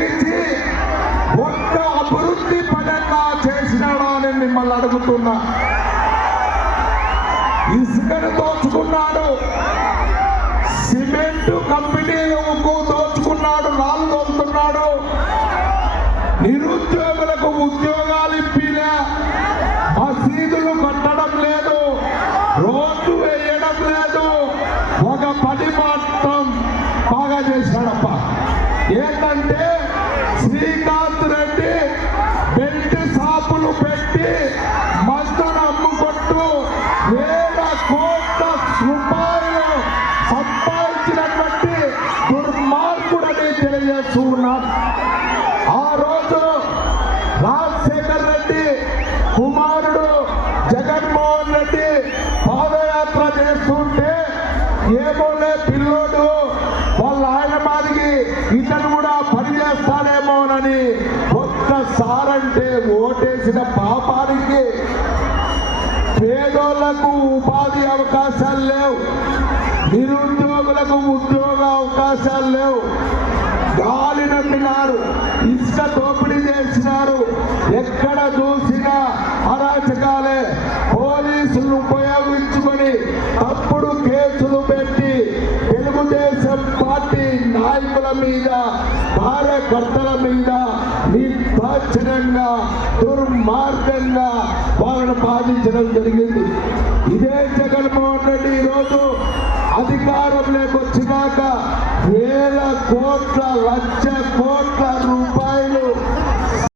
ఉపయోగించి ఒక్క అభివృద్ధి పరంగా చేసినాడా అని మిమ్మల్ని అడుగుతున్నా. ఇసుకను దోచుకున్నాడు, సిమెంట్ కంపెనీలకు దోచుకున్నాడు, రాళ్ళు దోచుకున్నాడు, నిరుద్యోగులకు ఉద్యోగాలు ఇప్పినా, మసీదులు కట్టడం లేదు, రోడ్డు వేయడం లేదు. ఒక పని మాత్రం బాగా చేశాడప్ప. ఏంటంటే శ్రీకాంత్ రెడ్డి బెల్ట్ షాపులు పెట్టి మందును అమ్ముకుంటూ వేల కోట్ల రూపాయలు సంపాదించినటువంటి దుర్మార్గుడని తెలియజేస్తూ ఉన్నాడు. ఆ రోజు రాజశేఖర్ రెడ్డి కుమారుడు జగన్మోహన్ రెడ్డి పాదయాత్ర చేస్తుంటే ఏమోలే పిల్లోడు వాళ్ళ ఆయన మాదికి ఇతను కూడా పని చేస్తాడేమోనని ఒక్కసారంటే ఓటేసిన పాపానికి పేదోళ్లకు ఉపాధి అవకాశాలు లేవు, నిరుద్యోగులకు ఉద్యోగ అవకాశాలు లేవు. గాలి నమ్మినారు, ఇసుక దోపిడీ చేసినారు. ఎక్కడ చూసినా అరాచకాలే. పోలీసులు ఉపయోగించుకొని తప్పుడు కేసులు పెట్టి తెలుగుదేశం పార్టీ నాయకుల మీద, కార్యకర్తల మీద నిర్దాక్షిణ్యంగా దుర్మార్గంగా వాళ్ళను బాధించడం జరిగింది. ఇదే జగన్మోహన్ రెడ్డి ఈరోజు అధికారంలోకి వచ్చినాక వేల కోట్ల, లక్ష కోట్ల రూపాయలు